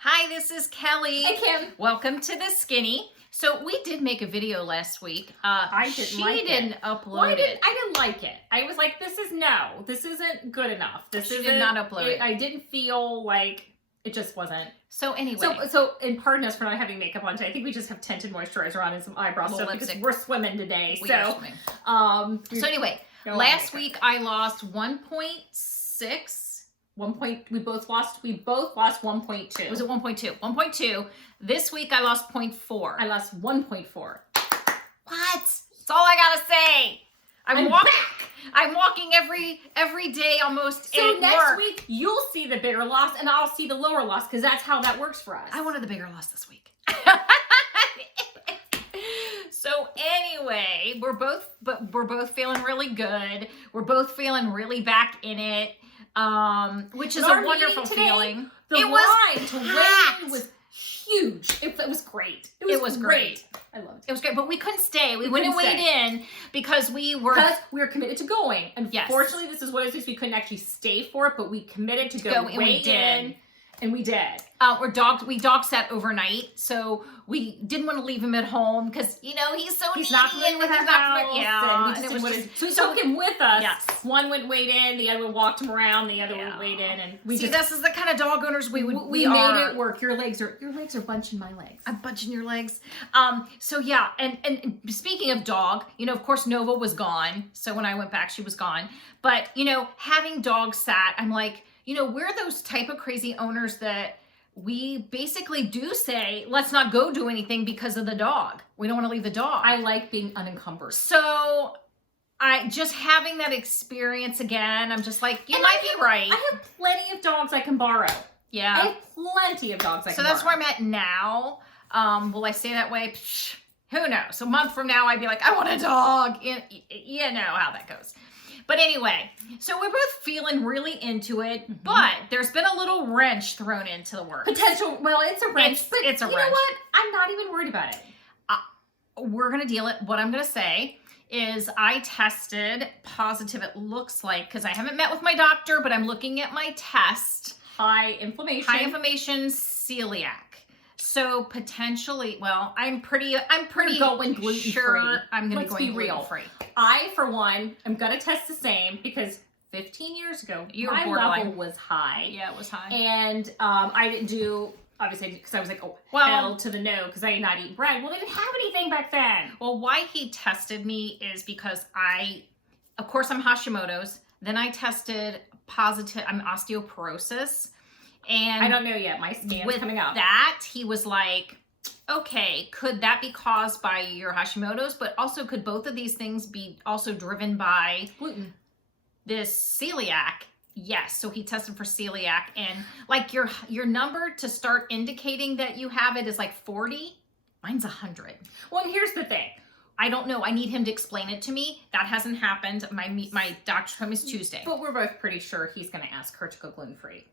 Hi, this is Kelly. Hey, Kim. Welcome to The Skinny. So we did make a video last week. I didn't like it. She didn't upload Well, I it. didn't like it. I was like, this isn't good enough. She did not upload it. I didn't feel like it just wasn't. So anyway. And pardon us for not having makeup on today. I think we just have tinted moisturizer on and some eyebrow stuff because we're swimming today. We are swimming. So anyway, last week I lost 1.6. We both lost 1.2. Was it 1.2? 1.2. This week I lost 0.4. I lost 1.4. What? That's all I gotta say. I'm walking every day almost. So next week you'll see the bigger loss and I'll see the lower loss because that's how that works for us. I wanted the bigger loss this week. So anyway, we're both feeling really good. We're both feeling really back in it. Which is a wonderful feeling. The line to weigh was huge. It was great. It was great. I loved it. It was great, but we couldn't stay. We wouldn't wait in because we were committed to going. Unfortunately, this is what it is. We couldn't actually stay for it, but we committed to go weigh in, and we did. We dog sat overnight, so we didn't want to leave him at home because he's not familiar with our house. So we took him with us. Yes. One went weighed in, the other one walked him around, the other one weighed in, and this is the kind of dog owners we made it work. Your legs are bunching my legs. I'm bunching your legs. So yeah, and speaking of dog, of course Nova was gone. So when I went back, she was gone. But having dogs sat, I'm like, we're those type of crazy owners that we basically do say, let's not go do anything because of the dog. We don't want to leave the dog. I like being unencumbered. So I just having that experience again, I'm just like, you might be right. I have plenty of dogs I can borrow. Yeah. I have plenty of dogs I can borrow. So that's where I'm at now. Will I stay that way? Psh, who knows? So a month from now, I'd be like, I want a dog. You know how that goes. But anyway, so we're both feeling really into it, but there's been a little wrench thrown into the works. Well, it's a wrench, but it's a wrench. You know what? I'm not even worried about it. We're going to deal it. What I'm going to say is I tested positive, it looks like, because I haven't met with my doctor, but I'm looking at my test. High inflammation celiac. So potentially, well, I'm pretty going gluten sure free. I'm going to be going gluten free. I, for one, am going to test the same because 15 years ago, my level was high. Yeah, it was high. And I didn't do, obviously, because I was like, hell to the no, because I had not eaten bread. Well, they didn't have anything back then. Well, why he tested me is because of course, I'm Hashimoto's. Then I tested positive, I'm osteoporosis. And I don't know yet. My scan's coming up. With that, he was like, okay, could that be caused by your Hashimoto's? But also, could both of these things be also driven by gluten? This celiac? Yes. So he tested for celiac, and like your number to start indicating that you have it is like 40. Mine's 100. Well, and here's the thing. I don't know. I need him to explain it to me. That hasn't happened. My doctor's appointment is Tuesday. But we're both pretty sure he's going to ask her to go gluten-free.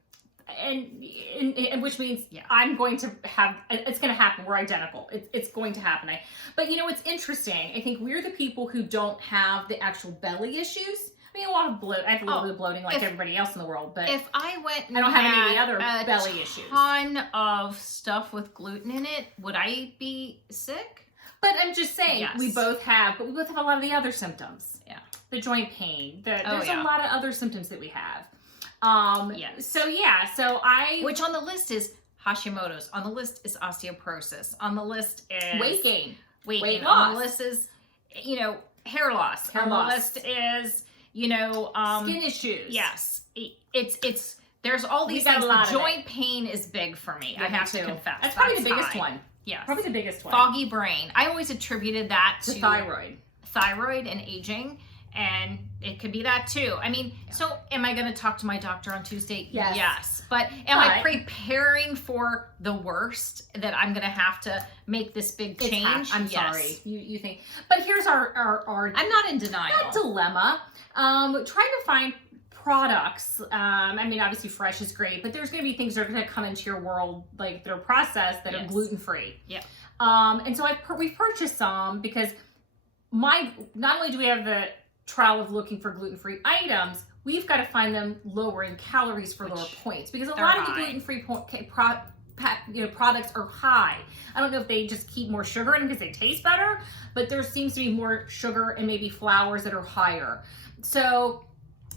And which means I'm going to have, it's going to happen. We're identical. It's going to happen. But it's interesting. I think we're the people who don't have the actual belly issues. I mean, I have a little bit of bloating like everybody else in the world, but if I went and I don't have any other belly issues. A ton of stuff with gluten in it, would I be sick? But I'm just saying, we both have a lot of the other symptoms. Yeah. The joint pain. There's a lot of other symptoms that we have. Yes. So which on the list is Hashimoto's. On the list is osteoporosis. On the list is weight gain. Weight loss. On the list is, hair loss. On the list is, skin issues. Yes. There's all these things. The joint pain is big for me. I have to confess. That's probably the biggest one. Yes. Probably the biggest one. Foggy brain. I always attributed that to thyroid and aging. And it could be that too. I mean, so am I going to talk to my doctor on Tuesday? Yes. But am I preparing for the worst that I'm going to have to make this big change? I'm sorry. You think. But here's our I'm not in denial. Not dilemma. Trying to find products. I mean, obviously fresh is great, but there's going to be things that are going to come into your world, like that are processed that are gluten-free. Yeah. And so we've purchased some because not only do we have the trial of looking for gluten-free items, we've got to find them lower in calories for lower points, because a lot of the gluten-free products are high. I don't know if they just keep more sugar in because they taste better, but there seems to be more sugar and maybe flours that are higher. So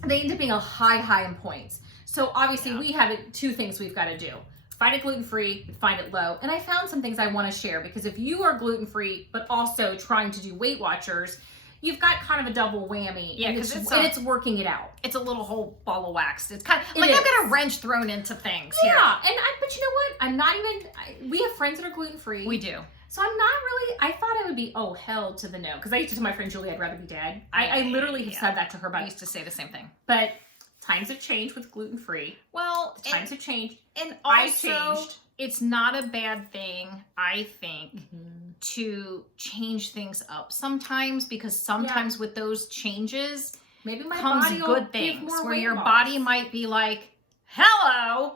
they end up being a high in points. So obviously we have two things we've got to do. Find it gluten-free, find it low. And I found some things I want to share because if you are gluten-free, but also trying to do Weight Watchers, you've got kind of a double whammy. Yeah, because it's working it out. It's a little whole ball of wax. It's kind of like I've got a wrench thrown into things here. Yeah, but you know what? I'm not even, we have friends that are gluten-free. We do. So I'm not really, I thought I would be, hell to the no. Because I used to tell my friend Julie I'd rather be dead. I literally have said that to her. I used to say the same thing. But times have changed with gluten-free. Well, times have changed. And also, it's not a bad thing, I think, to change things up sometimes, because sometimes with those changes maybe my comes body good things where your loss. Body might be like, hello,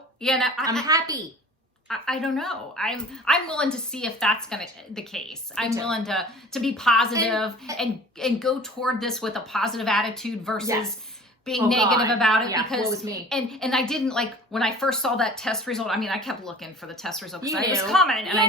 I'm happy. I don't know. I'm willing to see if that's the case. I'm willing to be positive and go toward this with a positive attitude versus being negative about it, because what was me? And I didn't, like, when I first saw that test result, I mean, I kept looking for the test result because I was knew. coming and I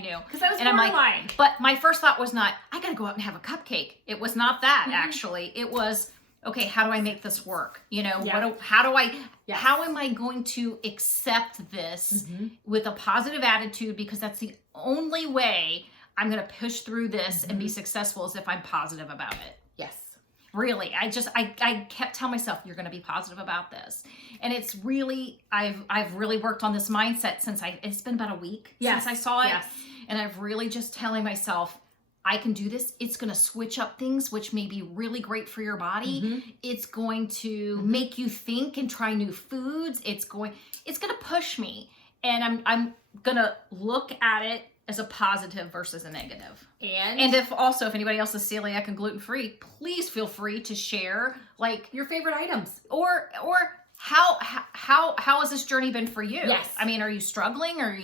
knew because I was and I'm like, but my first thought was not, I gotta go out and have a cupcake. It was not that actually. It was, okay, how do I make this work? How am I going to accept this with a positive attitude? Because that's the only way I'm going to push through this and be successful, is if I'm positive about it. Yes. Really. I kept telling myself, you're going to be positive about this. And it's really, I've really worked on this mindset since it's been about a week since I saw it. Yes. And I've really just telling myself, I can do this. It's going to switch up things, which may be really great for your body. It's going to make you think and try new foods. It's going to push me. And I'm going to look at it as a positive versus a negative. And if anybody else is celiac and gluten-free, please feel free to share, like, your favorite items or how has this journey been for you? Yes. I mean, are you struggling? Are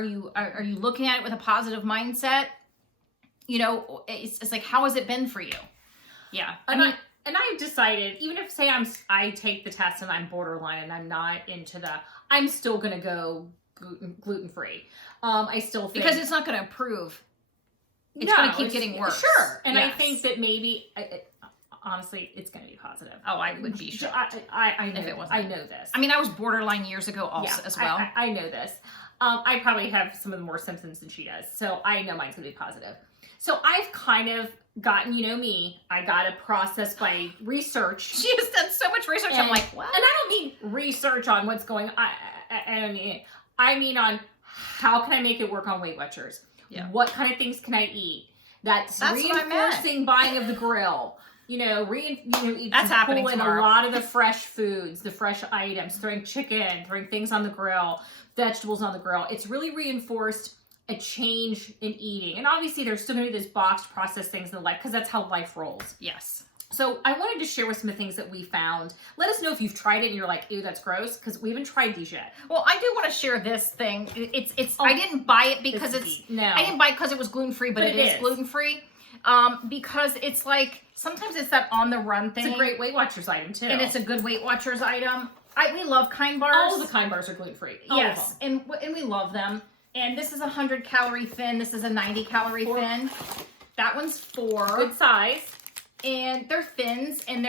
you looking at it with a positive mindset? You know, it's like, how has it been for you? Yeah. And I've decided, even if I take the test and I'm borderline and I'm not into I'm still going to go gluten-free. I still think, because it's not going to improve. It's going to keep getting worse. Sure. And I think that maybe, honestly, it's going to be positive. Oh, I would be sure. I know. If it wasn't. I know this. I mean, I was borderline years ago as well. I know this. I probably have some of the more symptoms than she does. So I know mine's going to be positive. So I've kind of gotten, me, I got a process by research. She has done so much research. I'm like, what? And I don't mean research on what's going on. I mean on how can I make it work on Weight Watchers? Yeah. What kind of things can I eat? That's reinforcing buying of the grill. That's happening in a lot of the fresh foods, the fresh items, throwing chicken, throwing things on the grill, vegetables on the grill. It's really reinforced a change in eating. And obviously there's still going to be those boxed processed things in life, because that's how life rolls. Yes. So I wanted to share with some of the things that we found. Let us know if you've tried it and you're like, ew, that's gross, because we haven't tried these yet. Well, I do want to share this thing. I didn't buy it because I didn't buy it because it was gluten-free, but it is gluten-free. Because it's like, sometimes it's that on the run thing. It's a great Weight Watchers item too. And it's a good Weight Watchers item. We love Kind bars. All of the Kind bars are gluten-free. Yes. And we love them. And this is a 100-calorie thin. This is a 90-calorie thin. That one's 4. Good size. And they're thins, and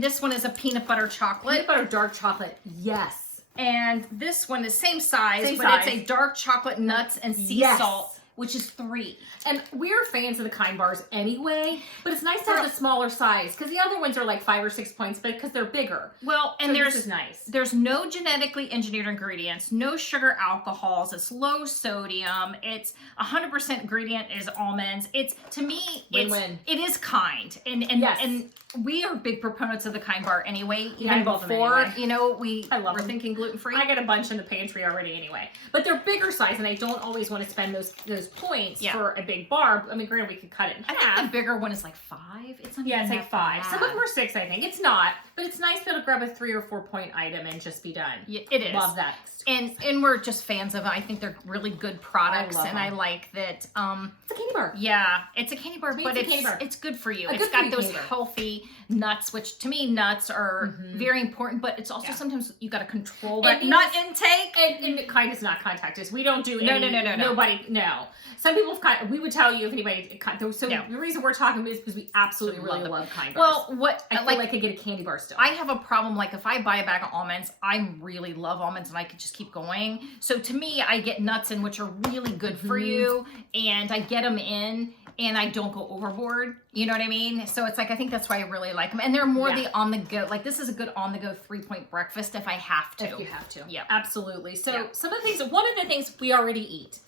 this one is a peanut butter chocolate. Peanut butter dark chocolate. Yes. And this one is same size. It's a dark chocolate nuts and sea salt, which is 3. And we're fans of the Kind bars anyway, but it's nice to have the smaller size, because the other ones are like 5 or 6 points, but because they're bigger. Well, and this is nice. There's no genetically engineered ingredients, no sugar alcohols, it's low sodium, it's 100% ingredient is almonds. It's, to me, win-win. It is kind. And we are big proponents of the Kind bar anyway. Even before, we're thinking gluten-free. I got a bunch in the pantry already anyway. But they're bigger size, and I don't always want to spend those points for a big bar. I mean, granted, we could cut it in half. I think the bigger one is like 5. It's not even it's like 5. Some of them are 6, I think. It's not. But it's nice to be able to grab a 3 or 4 point item and just be done. Yeah, it is. Love that. And we're just fans of it. I think they're really good products, I love and them. I like that. It's a candy bar. Yeah, it's a candy bar, To me, but it's a candy bar. it's good for you. A It's good for got you those candy bar. healthy nuts, which to me nuts are very important. But it's also sometimes you got to control that nut intake. And kind is not contact us. We don't do No, any, no. Nobody, no. Some people have we would tell you if anybody. So the reason we're talking is because we absolutely really love kind bars. Well, what I feel like I could get a candy bar still. I have a problem. Like if I buy a bag of almonds, I really love almonds, and I could just keep going. So to me, I get nuts in, which are really good for you, and I get them in, and I don't go overboard. You know what I mean? So it's like I think that's why I really like them, and they're more the on the go. Like this is a good on the go 3-point breakfast if I have to. If you have to, yeah, absolutely. So some of the things, one of the things we already eat,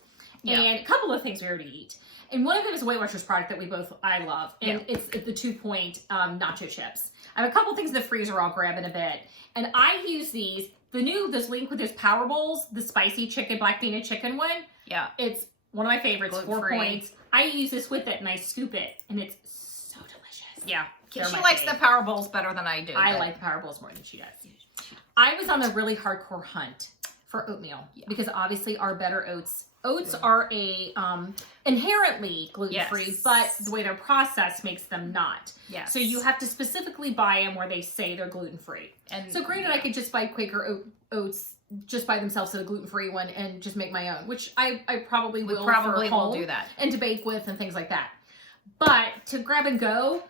and a couple of things we already eat. And one of them is a Weight Watchers product that I love. And it's the 2-point nacho chips. I have a couple things in the freezer I'll grab in a bit. And I use this link with those Power Bowls, the spicy chicken, black bean and chicken one. Yeah. It's one of my favorites, Gluten-free. 4 points. I use this with it and I scoop it. And it's so delicious. Yeah. They're She my likes fave. the Power Bowls better than I do. I like the Power Bowls more than she does. I was on a really hardcore hunt for oatmeal because obviously our better oats are a inherently gluten-free, but the way they're processed makes them not. Yes. So you have to specifically buy them where they say they're gluten-free. And So granted, I could just buy Quaker oats just by themselves, a gluten-free one, and just make my own, which I probably will. will do that. And to bake with and things like that. But to grab and go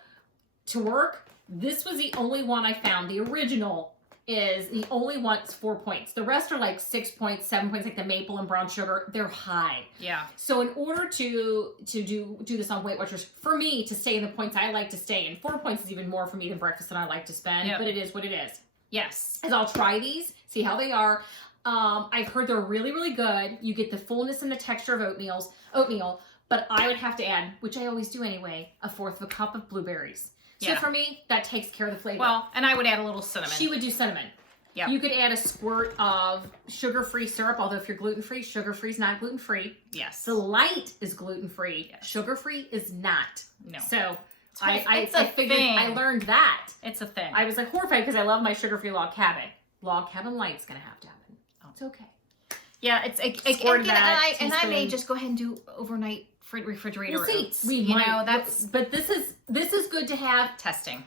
to work, this was the only one I found. The original is the only one. It's 4 points. The rest are like 6 points, 7 points, like the maple and brown sugar. They're high. Yeah. So in order to do this on Weight Watchers, for me to stay in the points I like to stay in, 4 points is even more for me than breakfast than I like to spend. But it is what it is. Yes. As I'll try these, see how they are. I've heard they're really, really good. You get the fullness and the texture of oatmeal, but I would have to add, which I always do anyway, 1/4 of a cup of blueberries. So for me, that takes care of the flavor. Well, and I would add a little cinnamon. She would do cinnamon. Yeah. You could add a squirt of sugar-free syrup, although if you're gluten-free, sugar-free is not gluten-free. Yes. The light is gluten-free. Yes. Sugar-free is not. No. So It's I a figured thing. I learned that. It's a thing. I was like horrified because I love my sugar-free log cabin. Log cabin light's gonna have to happen. It's okay. Yeah, it's Squirt and that I may teaspoon. just go ahead and do overnight refrigerator We'll see. oats. We You might, know, that's but this is good to have testing.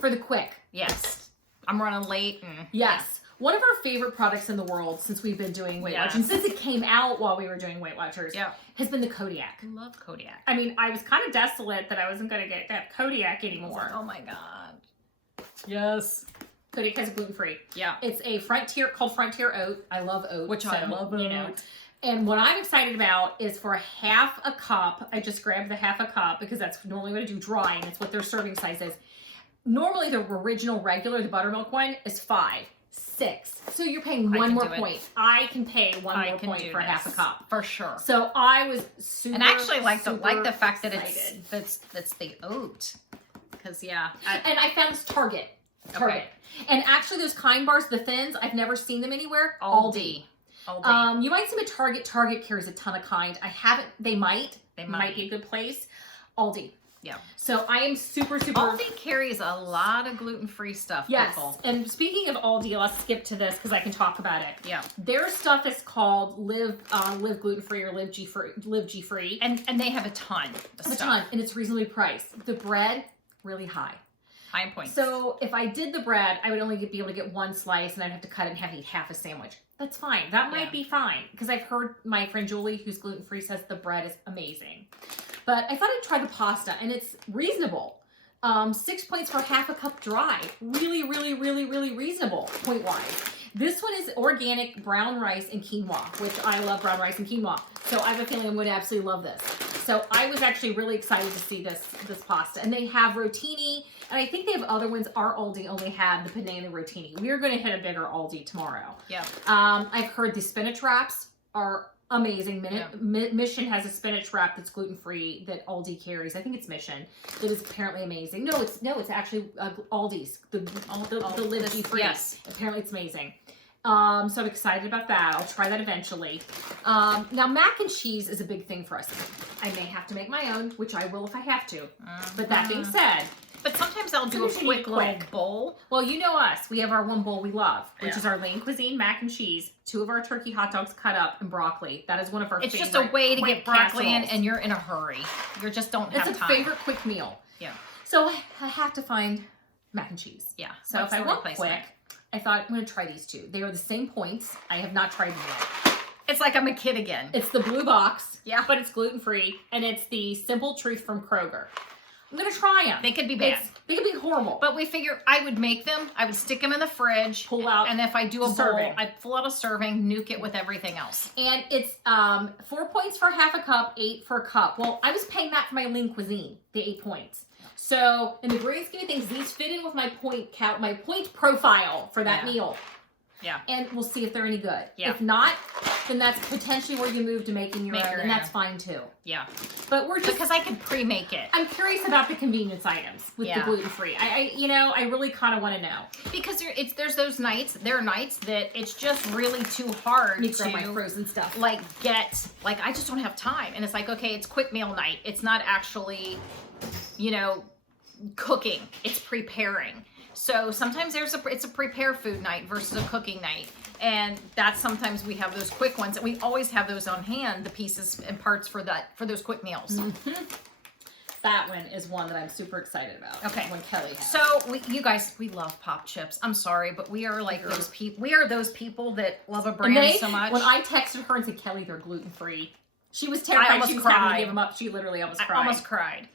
for the quick. Yes. I'm running late and Yes. One of our favorite products in the world since we've been doing Weight Watchers, and since it came out while we were doing Weight Watchers, has been the Kodiak. I love Kodiak. I mean, I was kind of desolate that I wasn't going to get that Kodiak anymore. Oh my god. Yes. Kodiak has gluten-free. Yeah. It's a called Frontier Oat. I love oat. Which I love you know. oat. And what I'm excited about is for 1/2 a cup, I just grabbed the 1/2 a cup because that's normally what I do dry, and it's what their serving size is. Normally the original regular, the buttermilk one, is 5, 6. So you're paying one more point. I can pay one more point for 1/2 a cup. For sure. So I was super And actually like the fact that excited. that's the oat. Because and I found this Target. And actually those kind bars, the thins, I've never seen them anywhere. Aldi. You might see them at Target. Target carries a ton of kind. I haven't. They might be a good place. Aldi. Yeah. So I am super. Aldi carries a lot of gluten-free stuff. Yes. People. And speaking of Aldi, let's skip to this because I can talk about it. Yeah. Their stuff is called Live Gluten-Free or Live G-Free. And they have a ton of stuff. And it's reasonably priced. The bread, really high. High points. So if I did the bread, I would only be able to get one slice and I'd have to cut it in half and eat half a sandwich. That's fine. That might be fine. Because I've heard my friend Julie, who's gluten-free, says the bread is amazing. But I thought I'd try the pasta, and it's reasonable. 6 points for 1/2 a cup dry. Really, really, really, really reasonable, point-wise. This one is organic brown rice and quinoa, which I love brown rice and quinoa. So I have a feeling I'm going to absolutely love this. So I was actually really excited to see this pasta. And they have rotini, and I think they have other ones. Our Aldi only had the penne and the rotini. We are going to hit a bigger Aldi tomorrow. Yeah. I've heard the spinach wraps are amazing. Mission has a spinach wrap that's gluten-free that Aldi carries. I think it's Mission. That is apparently amazing. No, it's actually Aldi's. The Live G-Free. Yes. Apparently it's amazing. So I'm excited about that. I'll try that eventually. Now mac and cheese is a big thing for us. I may have to make my own, which I will if I have to. But that being said, But sometimes I'll do a Sometimes you need quick it little quick. bowl. Well, you know us. We have our one bowl we love, which Yeah. is our Lean Cuisine mac and cheese, 2 of our turkey hot dogs cut up, and broccoli. That is one of our It's favorite just a way to quick get broccoli in, casseroles. and you're in a hurry. You just don't have It's a time. favorite quick meal. Yeah. So I have to find mac and cheese. Yeah. So What's if I the want replacement? quick, I thought I'm going to try these 2. They are the same points. I have not tried them yet. It's like I'm a kid again. It's the blue box, Yeah. but it's gluten-free, and it's the Simple Truth from Kroger. I'm going to try them. They could be bad. They could be horrible. But we figure I would make them. I would stick them in the fridge. Pull out And if I do a bowl, serving. I'd pull out a serving, nuke it with everything else. And it's 4 points for half a cup, 8 for a cup. Well, I was paying that for my Lean Cuisine, the 8 points. So in the grand scheme of things, these fit in with my point count, my point profile for that Yeah. meal. Yeah. And we'll see if they're any good. Yeah. If not, then that's potentially where you move to making your Make own, your and own. that's fine too. Yeah. But we're just Because I could pre-make it. I'm curious about the convenience items with the Yeah. gluten-free. I really kind of want to know. Because there's those nights, there are nights that it's just really too hard Let me grab my to frozen stuff. like I just don't have time. And it's like, okay, it's quick meal night. It's not actually, cooking. It's preparing. So sometimes it's a prepare food night versus a cooking night. And that's sometimes we have those quick ones, and we always have those on hand, the pieces and parts for those quick meals. Mm-hmm. That one is one that I'm super excited about. Okay. When Kelly has. So you guys, we love pop chips. I'm sorry, but we are like those people. We are those people that love a brand so much. When I texted her and said, Kelly, they're gluten-free, she was terrified. almost She was having cried. to give them up. She literally almost cried. I almost cried.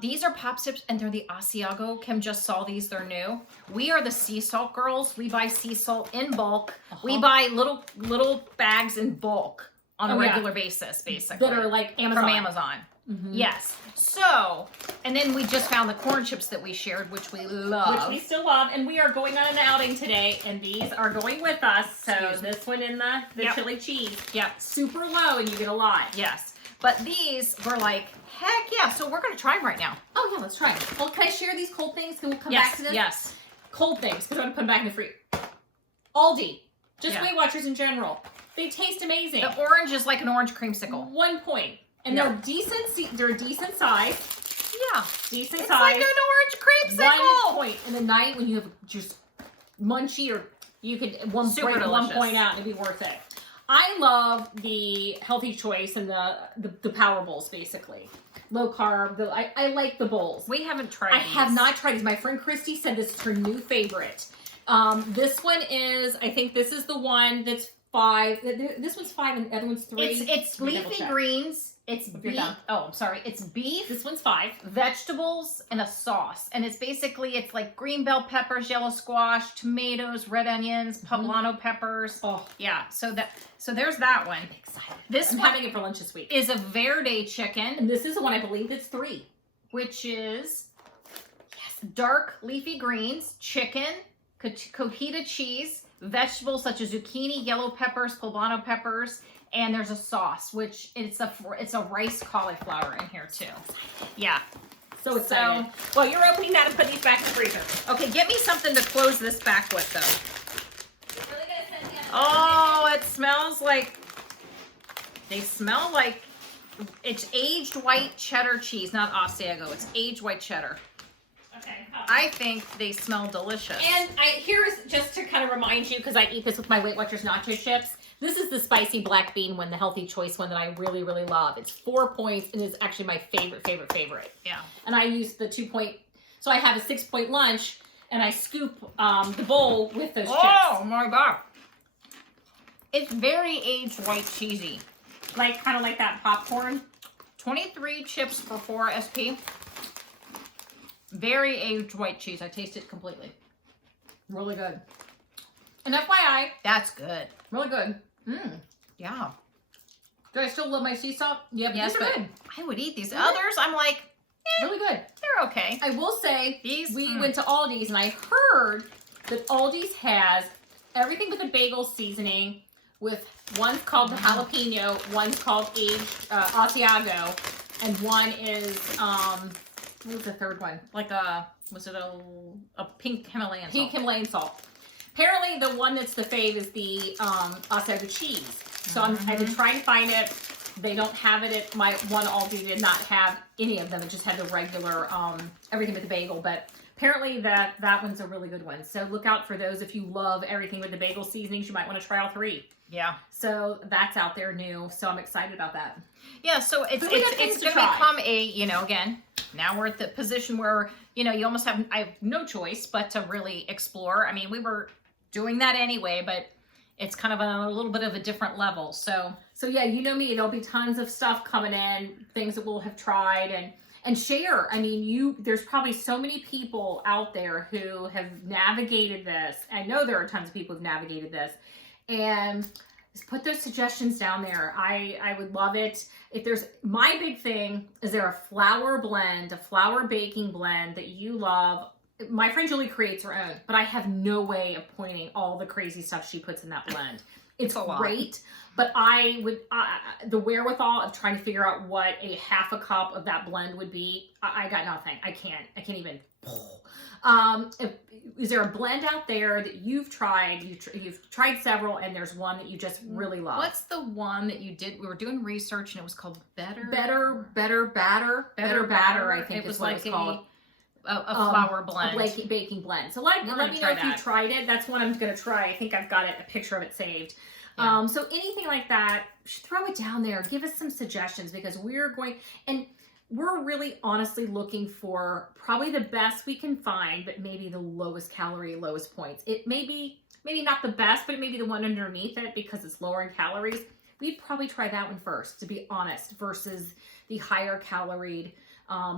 These are pop chips, and they're the Asiago. Kim just saw these. They're new. We are the sea salt girls. We buy sea salt in bulk. We buy little bags in bulk on a regular basis, basically. That are like Amazon. From Amazon. Mm-hmm. Yes. So, and then we just found the corn chips that we shared, which we love. Which we still love, and we are going on an outing today, and these are going with us. So Excuse me. this one in the Yep. chili cheese. Yep. Super low, and you get a lot. Yes. But these were like, heck yeah. So we're going to try them right now. Oh, yeah, let's try them. Well, can I share these cold things? Can we come Yes. back to this? Yes. Cold things, because I'm going to put them back in the fridge. Aldi. Just Yeah. Weight Watchers in general. They taste amazing. The orange is like an orange creamsicle. 1 point. And Yeah. they're decent. They're a decent size. Yeah. Decent It's size. like an orange 1 creamsicle. point. In the night when you have just munchy, or you could Super break 1 delicious. point out and it'd be worth it. I love the healthy choice and the power bowls, basically. Low carb. I like the bowls. We haven't tried I these. have not tried these. My friend Christy said this is her new favorite. This one is, I think this is the one that's 5. This one's 5 and the other one's 3. It's Let me double leafy check. greens. It's If you're beef. done. Oh, I'm sorry. It's beef, This one's 5. vegetables, and a sauce. And it's basically, it's like green bell peppers, yellow squash, tomatoes, red onions, poblano peppers. Oh, Yeah. So there's that one. excited. This I'm one having it for lunch this week. is a verde chicken, And this is the one I believe that's 3. which is dark leafy greens, chicken, cojita cheese, vegetables such as zucchini, yellow peppers, poblano peppers, and there's a sauce, which it's a rice cauliflower in here too. Yeah. So excited. Well, you're opening that and putting these back in the freezer. Okay, get me something to close this back with though. Oh, it smells like, they smell like, it's aged white cheddar cheese, not Asiago. It's aged white cheddar. Okay. I think they smell delicious. And here's just to kind of remind you, because I eat this with my Weight Watchers nacho chips. This is the spicy black bean one, the healthy choice one that I really, really love. It's 4 points and is actually my favorite. Yeah. And I use the 2 point, so I have a 6 point lunch and I scoop the bowl with those Oh chips. my god. It's very aged white cheesy. Like, kind of like that popcorn. 23 chips for 4 SP. Very aged white cheese. I taste it completely. Really good. And FYI, That's good. really good. Yeah. Do I still love my sea salt? Yeah, but Yes, these are but good. I would eat these. Mhm. Others, I'm like, Really good. they're okay. I will say, These, we went to Aldi's and I heard that Aldi's has everything with a bagel seasoning, with one's called the jalapeno, one's called aged Asiago, and one is, what was the third one? like was it a pink Himalayan Pink salt? Himalayan salt. Apparently the one that's the fave is the Asiago cheese. So I've been trying to find it. They don't have it at my one Aldi. Did not have any of them. It just had the regular everything with the bagel. But apparently that one's a really good one. So look out for those. If you love everything with the bagel seasonings, you might want to try all 3. Yeah. So that's out there new. So I'm excited about that. Yeah. So it's going to become a, you know, again, now we're at the position where, you know, you almost have, I have no choice but to really explore. I mean, we were doing that anyway, but it's kind of a little bit of a different level. So yeah, you know me, there'll be tons of stuff coming in, things that we'll have tried and share. I mean, there's probably so many people out there who have navigated this. I know there are tons of people who've navigated this, and just put those suggestions down there. I would love it. If there's, my big thing, is there a flour blend, a flour baking blend that you love? My friend Julie creates her own, but I have no way of pointing all the crazy stuff she puts in that blend. It's great, but I would, the wherewithal of trying to figure out what a half a cup of that blend would be, I got nothing. I can't even. Is there a blend out there that you've tried? You've tried several, and there's one that you just really love. What's the one that you did? We were doing research, and it was called Better Batter. I think is what it's called. A flour blend, a baking blend. So let me know if you tried it. That's one I'm going to try. I think I've got a picture of it saved. Yeah. So anything like that, throw it down there. Give us some suggestions, because we're really honestly looking for probably the best we can find, but maybe the lowest calorie, lowest points. It may be maybe not the best, but it may be the one underneath it because it's lower in calories. We'd probably try that one first, to be honest, versus the higher caloried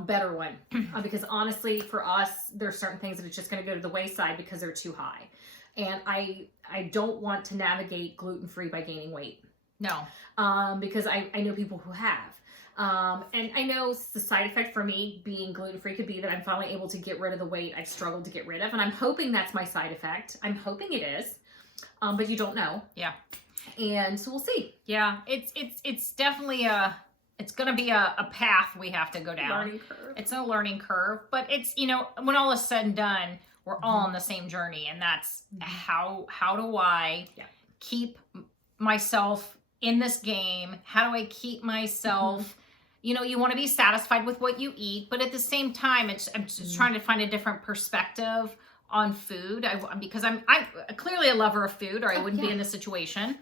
better one. Because honestly, for us, there's certain things that it's just going to go to the wayside because they're too high. And I don't want to navigate gluten-free by gaining weight. No. Because I know people who have. And I know the side effect for me being gluten-free could be that I'm finally able to get rid of the weight I've struggled to get rid of. And I'm hoping that's my side effect. I'm hoping it is. But you don't know. Yeah. And so we'll see. Yeah. It's definitely it's going to be a path we have to go down. Learning curve. It's a learning curve, but it's, you know, when all is said and done, we're all on the same journey, and that's how do I keep myself in this game? How do I keep myself, you know, you want to be satisfied with what you eat, but at the same time, I'm just trying to find a different perspective on food. Because I'm clearly a lover of food, or I wouldn't be in this situation.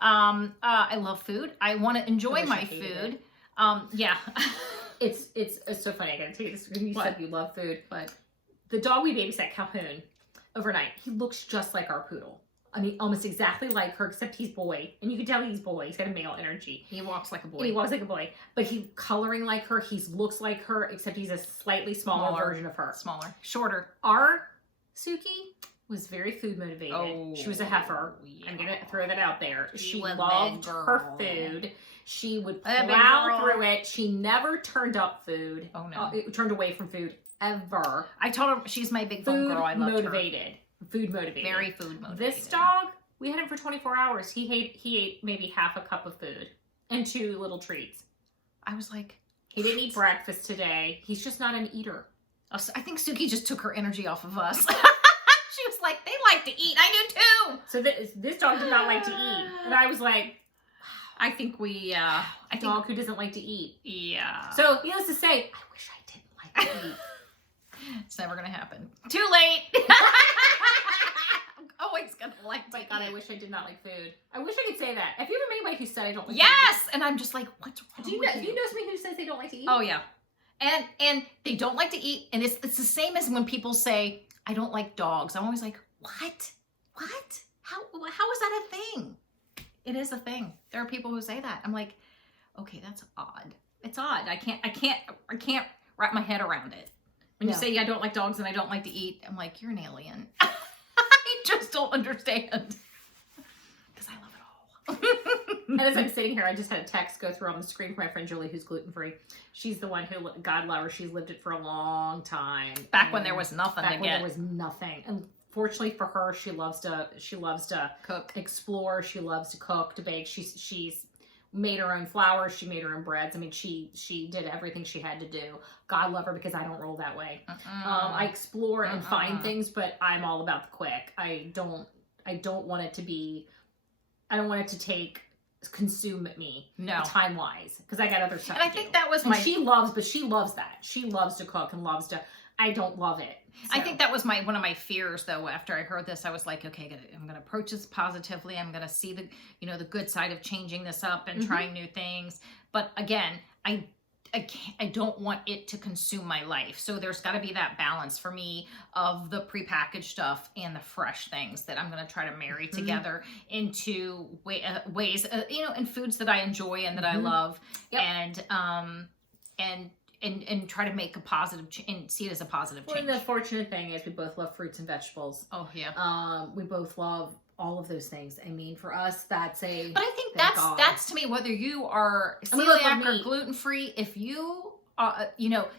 I love food. I want to enjoy my food. Yeah. It's so funny. I gotta tell you this. You said you love food, but the dog we babysat, Calhoun, overnight, he looks just like our poodle. I mean, almost exactly like her, except he's boy. And you can tell he's boy. He's got a male energy. He walks like a boy. And he walks like a boy. But he's coloring like her. He looks like her, except he's a slightly smaller version of her. Smaller. Shorter. Our Suki was very food motivated. Oh, she was a heifer. Yeah. I'm going to throw that out there. She was loved her food. She would plow through it. She never turned up food. Oh, no. Turned away from food, ever. I told her she's my big fun girl. I love her. Food motivated. Very food motivated. This dog, we had him for 24 hours. He ate maybe half a cup of food and 2 little treats. I was like, he didn't eat breakfast today. He's just not an eater. I think Suki just took her energy off of us. She was like, they like to eat. I do too. So this dog did not like to eat. And I was like, I think dog who doesn't like to eat. Yeah. So needless to say, I wish I didn't like to eat. It's never going to happen. Too late. I'm always going to like to eat. God, I wish I did not like food. I wish I could say that. Have you ever met anybody who said I don't like to eat? And I'm just like, what's wrong with you? Do you know somebody who says they don't like to eat? Oh, yeah. And they don't like to eat. And it's the same as when people say, I don't like dogs. I'm always like, what? What? How is that a thing? It is a thing. There are people who say that. I'm like, okay, that's odd. It's odd. I can't wrap my head around it. When you say I don't like dogs and I don't like to eat, I'm like, you're an alien. I just don't understand. Because I love it all. And as I'm sitting here, I just had a text go through on the screen from my friend Julie, who's gluten-free. She's the one who, God love her, she's lived it for a long time. Back when there was nothing to get. There was nothing. And fortunately for her, she loves to cook, explore. She loves to cook, to bake. She's made her own flour. She made her own breads. I mean, she did everything she had to do. God love her, because I don't roll that way. I explore and find things, but I'm all about the quick. I don't want it to take consume me. No. Time wise, because I got other stuff. And I to think do. that was and my. she loves that. She loves to cook and loves to. I don't love it. So. I think that was one of my fears, though. After I heard this, I was like, okay, I'm going to approach this positively. I'm going to see the good side of changing this up and trying new things. But again, I don't want it to consume my life. So there's got to be that balance for me of the prepackaged stuff and the fresh things that I'm going to try to marry together into ways, and foods that I enjoy and that I love, and try to make a positive and see it as a positive change. Well, the fortunate thing is we both love fruits and vegetables. Oh yeah. We both love all of those things. I mean, for us, that's a. But I think that's to me, whether you are celiac celiac or gluten free, if you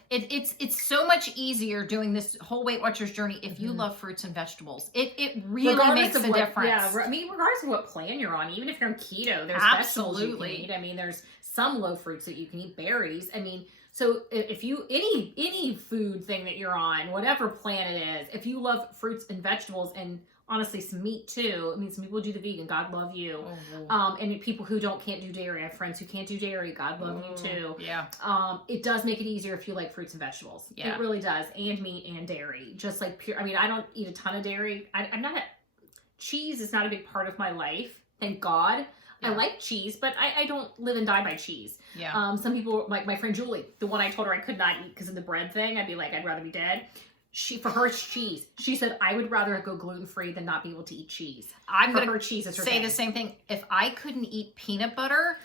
it's so much easier doing this whole Weight Watchers journey if you love fruits and vegetables. It really makes a difference. Yeah, I mean, regardless of what plan you're on, even if you're on keto, there's vegetables you can eat. I mean, there's some low fruits that you can eat, berries. I mean, so if you any food thing that you're on, whatever plan it is, if you love fruits and vegetables and honestly some meat too. I mean, some people do the vegan. God love you. And people who can't do dairy. I have friends who can't do dairy. God love you too. Yeah. It does make it easier if you like fruits and vegetables. Yeah. It really does. And meat and dairy. Just like pure. I mean, I don't eat a ton of dairy. Cheese is not a big part of my life. Thank God. Yeah. I like cheese, but I don't live and die by cheese. Yeah. Some people, like my friend Julie, the one I told her I could not eat because of the bread thing, I'd be like, I'd rather be dead. For her, it's cheese. She said, I would rather go gluten-free than not be able to eat cheese. I'm going to say the same thing. If I couldn't eat peanut butter,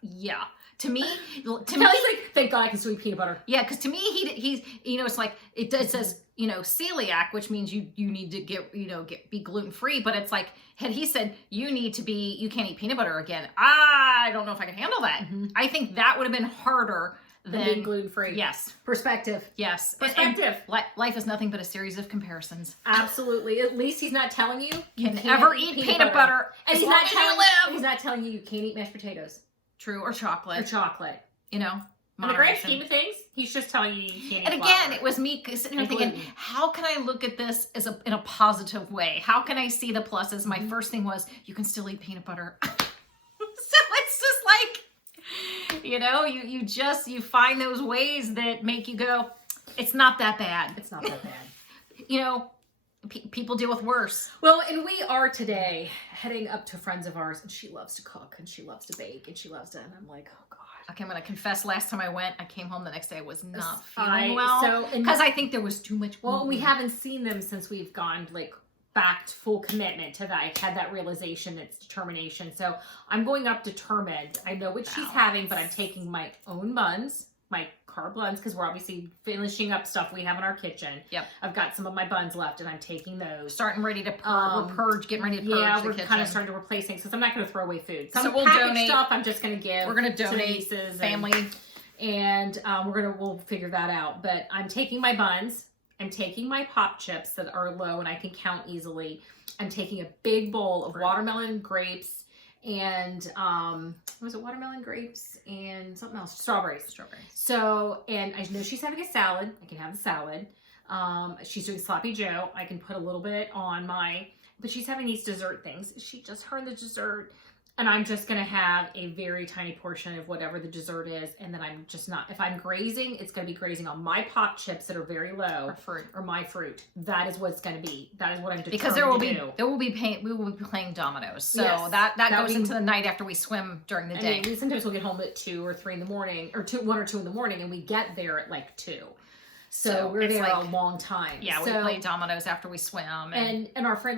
yeah. To me, Kelly's like, thank God I can still eat peanut butter. Yeah, because to me, he's it's like, it says, celiac, which means you need to be gluten-free, but it's like, had he said, you can't eat peanut butter again, I don't know if I can handle that. I think that would have been harder than being gluten-free. Yes. Perspective. Yes. Perspective. And life is nothing but a series of comparisons. Absolutely. At least he's not telling you can ever eat peanut butter. And he's not telling you can't eat mashed potatoes. True. Or chocolate. In the grand scheme of things, he's just telling you can't eat And again, it was me sitting there thinking, how can I look at this in a positive way? How can I see the pluses? My first thing was, you can still eat peanut butter. So it's just like, you find those ways that make you go, it's not that bad. It's not that bad. People deal with worse. Well, and we are today heading up to friends of ours, and she loves to cook, and she loves to bake, and and I'm like, oh God. Okay, I'm going to confess, last time I went, I came home the next day, I was not feeling well. Because I think there was too much. Well, we haven't seen them since we've gone, back to full commitment to that. I had that realization, it's determination. So I'm going up determined. I know what she's having, but I'm taking my own buns, my carb buns, because we're obviously finishing up stuff we have in our kitchen. Yep. I've got some of my buns left, and I'm taking those. Starting ready to purge, getting ready to purge. Yeah, we're kind of starting to replace things, because I'm not going to throw away food. So we'll donate stuff. I'm just going to give. We're going to donate nieces family, and we'll figure that out. But I'm taking my buns. I'm taking my pop chips that are low and I can count easily. I'm taking a big bowl of watermelon, grapes, and was it watermelon, grapes, and something else? Strawberries. So, and I know she's having a salad. I can have the salad. She's doing sloppy Joe. I can put a little bit on but she's having these dessert things. She just heard the dessert. And I'm just going to have a very tiny portion of whatever the dessert is. And then I'm just not, if I'm grazing, it's going to be grazing on my pop chips that are very low. Or my fruit. That is what it's going to be. That is what I'm determined we will be playing dominoes. So yes, that goes into the night after we swim during the day. I mean, sometimes we'll get home at 2 or 3 in the morning, or 1 or 2 in the morning, and we get there at 2. So we're there a long time. Yeah, we play dominoes after we swim. And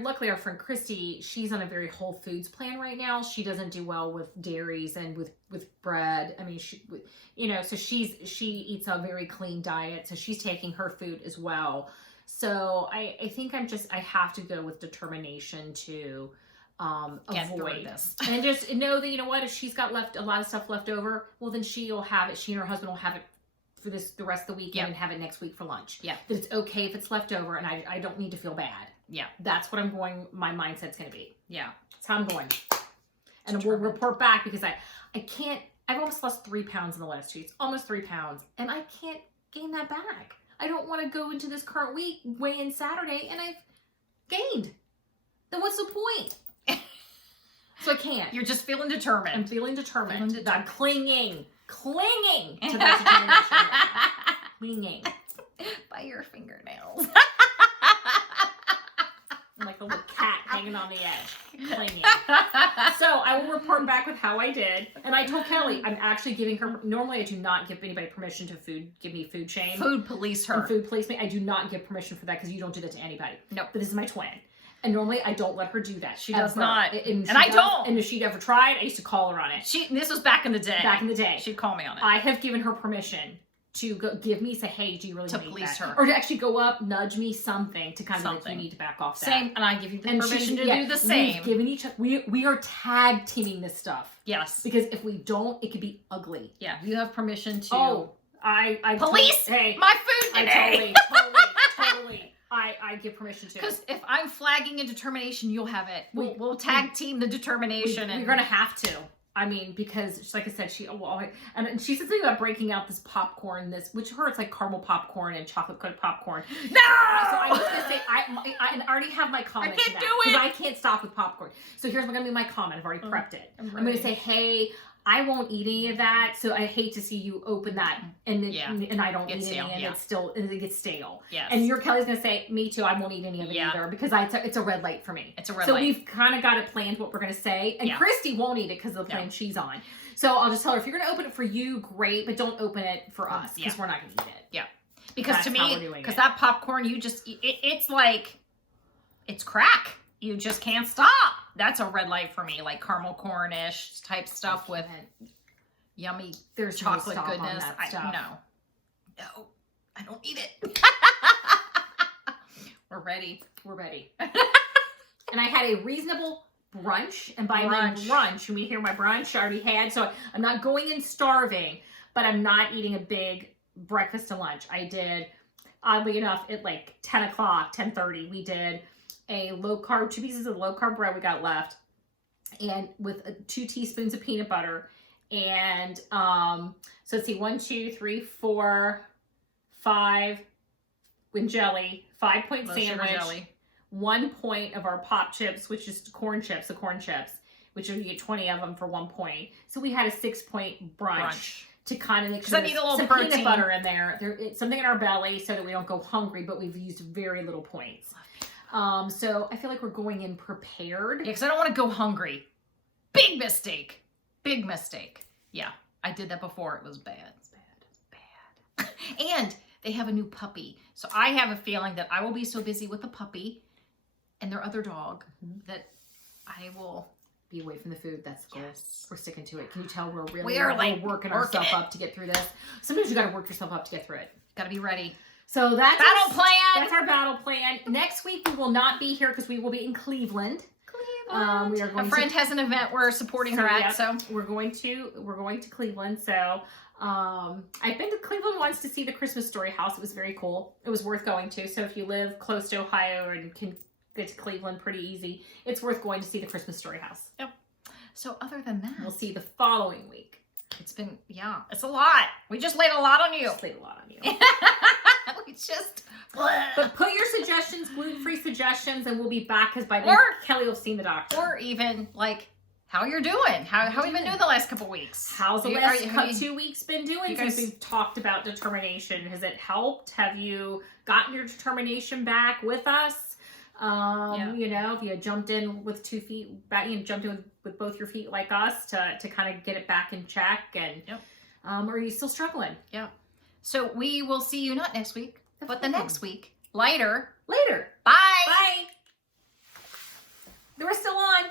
luckily our friend Christy, she's on a very whole foods plan right now. She doesn't do well with dairies and with bread. I mean, so she eats a very clean diet. So she's taking her food as well. So I think I have to go with determination to avoid this. And just know that, if she's got a lot of stuff left over, well, then she'll have it. She and her husband will have it for the rest of the weekend and have it next week for lunch. Yeah. That it's okay if it's left over and I don't need to feel bad. Yeah. That's what my mindset's going to be. Yeah. That's how I'm going. And we'll report back because I've almost lost 3 pounds in the last 2 weeks. Almost 3 pounds. And I can't gain that back. I don't want to go into this current week, weigh in Saturday, and I've gained. Then what's the point? So I can't. You're just feeling determined. I'm feeling determined. Feeling I'm clinging to that determination. Clinging. By your fingernails. I'm like a little cat hanging on the edge. Clinging. So I will report back with how I did. And I told Kelly, I'm actually giving her, normally I do not give anybody permission to give me food shame. Food police her. And food police me. I do not give permission for that because you don't do that to anybody. No. But this is my twin. And normally I don't let her do that. She does not. And I don't. And if she'd ever tried, I used to call her on it. This was back in the day. Back in the day. She'd call me on it. I have given her permission to give me, say, hey, do you really To need police that? her. Or to actually go up, nudge me something to kind of like, you Something. need to back off that. Same, and I give you the And permission to yeah, do the same. We've given each other, we are tag teaming this stuff. Yes. Because if we don't, it could be ugly. Yeah, you have permission to I police hey, my food today. totally. I give permission to. Because if I'm flagging a determination, you'll have it. We'll tag team the determination. We're gonna have to. I mean, because like I said, and she said something about breaking out this popcorn, which hurts like caramel popcorn and chocolate covered popcorn. No! So I was gonna say, I already have my comment. I can't to that, do it. because I can't stop with popcorn. So here's gonna be my comment. I've already prepped it. I'm gonna say, hey, I won't eat any of that, so I hate to see you open that and I don't eat any, and it gets stale. Yes. And Kelly's gonna say, me too. I won't eat any of it either because it's a red light for me. It's a red so light. we've kind of got it planned what we're gonna say, and Christy won't eat it because of the plan she's on. So I'll just tell her, if you're gonna open it for you, great, but don't open it for us because we're not gonna eat it. Yeah. Because That's to how we're me, doing because it. that popcorn, it's like, it's crack. You just can't stop. That's a red light for me, like caramel cornish type stuff with yummy There's chocolate no stop on goodness. that stuff. No, I don't eat it. We're ready. And I had a reasonable brunch, and by brunch, you mean here my brunch I already had, so I'm not going in starving, but I'm not eating a big breakfast and lunch. I did, oddly enough, at like 10 o'clock, 10:30, we did a low-carb, 2 pieces of low-carb bread we got left, and with 2 teaspoons of peanut butter, and so let's see, 1, 2, 3, 4, 5 with jelly, 5-point sandwich, 1 point of our pop chips, which is the corn chips, which you get 20 of them for 1 point. So we had a 6-point brunch to kind of make sure I need a little some protein. peanut butter in there. It's something in our belly so that we don't go hungry, but we've used very little points. So I feel like we're going in prepared. Yeah, because I don't want to go hungry. Big mistake. Yeah, I did that before. It was bad. Bad. And they have a new puppy. So I have a feeling that I will be so busy with the puppy and their other dog that I will be away from the food. That's the goal. Yes. We're sticking to it. Can you tell we're really we're working ourselves up to get through this? Sometimes you got to work yourself up to get through it. Got to be ready. So that's battle plan. That's our battle plan. Next week we will not be here because we will be in Cleveland. We are going. A friend has an event we're supporting her at, so we're going to Cleveland. So I've been to Cleveland once to see the Christmas Story House. It was very cool. It was worth going to. So if you live close to Ohio and can get to Cleveland pretty easy, it's worth going to see the Christmas Story House. Yep. So other than that, we'll see the following week. It's been it's a lot. We just laid a lot on you. We just. But put your suggestions, gluten-free suggestions, and we'll be back because by then Kelly will have seen the doctor. Or even like how you're doing. How have you been doing the last couple weeks? How's the last 2 weeks been doing since we've talked about determination? Has it helped? Have you gotten your determination back with us? You know, if you jumped in with 2 feet back, jumped in with both your feet like us to kind of get it back in check, and or are you still struggling? Yeah. So we will see you not next week, but the next week. Later. Bye. Bye. We're still on.